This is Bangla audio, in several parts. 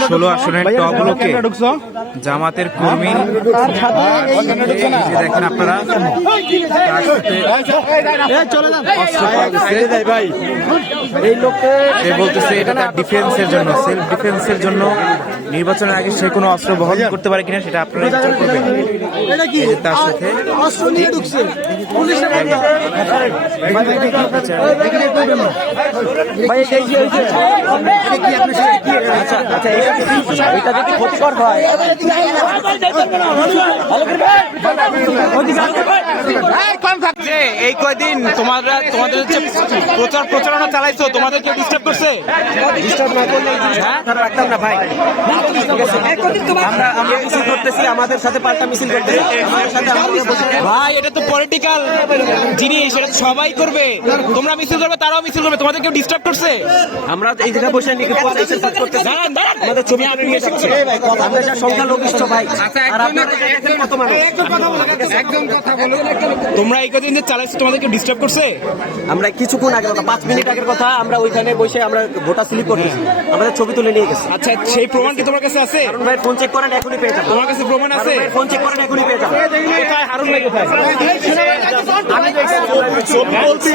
16 আসনের টগুলোকে জামাতের কর্মী দেখেন আপনারা বলতেছে এটা তার ডিফেন্সের জন্য, সেলফ ডিফেন্সের জন্য নির্বাচনের আগে সে কোনো অস্ত্র বহন করতে পারে কিনা সেটা আপনারা বিচার করবেন। তার সাথে এই কয়দিন তোমাদের হচ্ছে প্রচারণা চালাইছো, তোমাদের কেউ ডিস্টার্ব করছে? ডিস্টার্ব না করলে রাখতাম না ভাই। আমরা মিছিল করতেছি, আমাদের সাথে পাল্টা মিছিল করতে ভাই, এটা তো পলিটিক্যাল জিনিস, এটা সবাই করবে। তোমরা মিছিল করবে, তারাও মিছিল করবে, তোমাদের কেউ ডিস্টার্ব করছে? আমরা এই জায়গায় বসে আমাদের ছবি আমরা যা সংখ্যালঘিষ্ঠ ভাই। তোমরা এই কদিন যে চালাইছো, তোমাদের কেউ ডিস্টার্ব করছে? আমরা কিছুক্ষণ আগে 5 মিনিট আগের কথা, আমরা ওইখানে বসে আমরা ভোটার স্লিপ করতেছি, আমাদের ছবি তুলে নিয়ে গেছে। আচ্ছা, সেই প্রমাণ কি তোমার কাছে আছে? হারুন ভাই ফোন চেক করেন, এখনই পেয়ে যাবেন। তোমার কাছে প্রমাণ আছে? ফোন চেক করেন, এখনই পেয়ে যাবেন। কোথায় হারুন ভাই, কোথায়? আমি দেখছি ছবি বলছি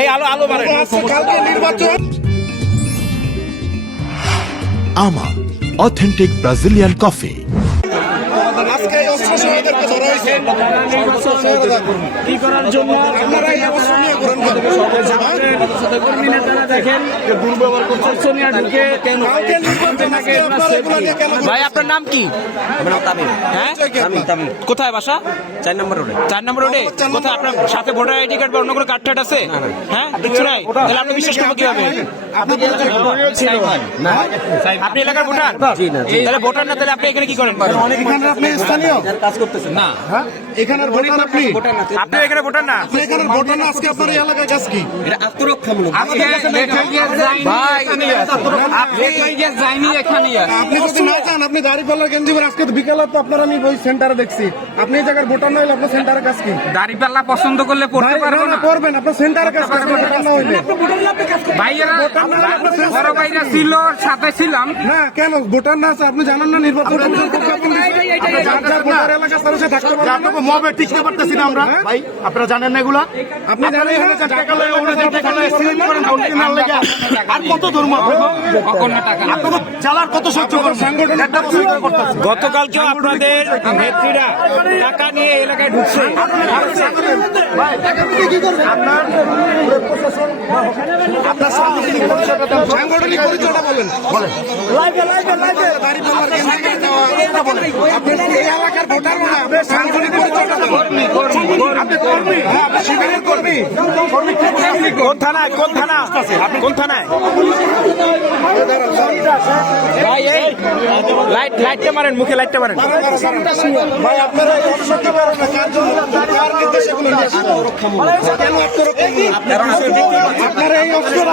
এই আলো মারেন। কালকে নির্বাচন আমা অথেন্টিক ব্রাজিলিয়ান কফি। কি করার জন্য ভাই আপনার নাম কি? কোথায় বাসা? 4 নম্বর রোডে। 4 নম্বর রোডে? কোথায়? আপনার সাথে ভোটার আইডি কার্ড বা অন্য কোনো কার্ড টার্ড আছে? হ্যাঁ, কিছু নাই। তাহলে আপনি বিশ্বাস করবো কিভাবে? আপনি এলাকার ভোটার? তাহলে ভোটার না, তাহলে আপনি এখানে কি করেন? আপনি স্থানীয় কাজ করতেছেন না? এখানের ভোটার আপনি? আপনি এখানে ভোটার না? আপনি এখানের ভোটার না, আজকে আপনার এই এলাকায় কাজ কি? এটা আত্মরক্ষামূলক। আপনি যদি না চান, আপনি দাঁড়িপাল্লার গেঞ্জি পরে আজকে বিকেলে তো আপনার আমি ওই সেন্টারে দেখছি, আপনি এই জায়গার ভোটার না হলে আপনার সেন্টারে কাজ কি? দাড়িপাল্লা পছন্দ করলে পড়তে পারবো না? করবেন, আপনার সেন্টারে কাজ করবেন ভোটার না হইলে। ভাইয়েরা বড় ভাইরা ছিল, সাথে ছিলাম না কেন ভোটার না আছে? আপনি জানেন না নির্বাচন ভোটার এলাকা সরষে থাকতে পারবেন না? মবে টিকতে পারতেছি না আমরা ভাই, আপনারা জানেন না এগুলা? আপনি জানেন আর কত ধর্ম চালার কত সহ্য করবেন? গতকালকেও আপনাদের নেত্রীরা টাকা নিয়ে এলাকায় ঢুকছে। আপনার সাংগঠনিক পরিচয়টা বলেন। এই এলাকার ভোটার না, আপনার সাংগঠনিক পরিচয়টা বলেন। আপনি কর্মী? হ্যাঁ, আপনি শিবিরের কর্মী। কোন থানায়? কোন থানা? কোন থানায়? ভাই এই লাইটটা মারেন, মুখে লাইটটা মারেন। ভাই আপনারা এই অবসরটা পারেন না, কার জন্য? কার নির্দেশে কোনো আপনারা এই অবসর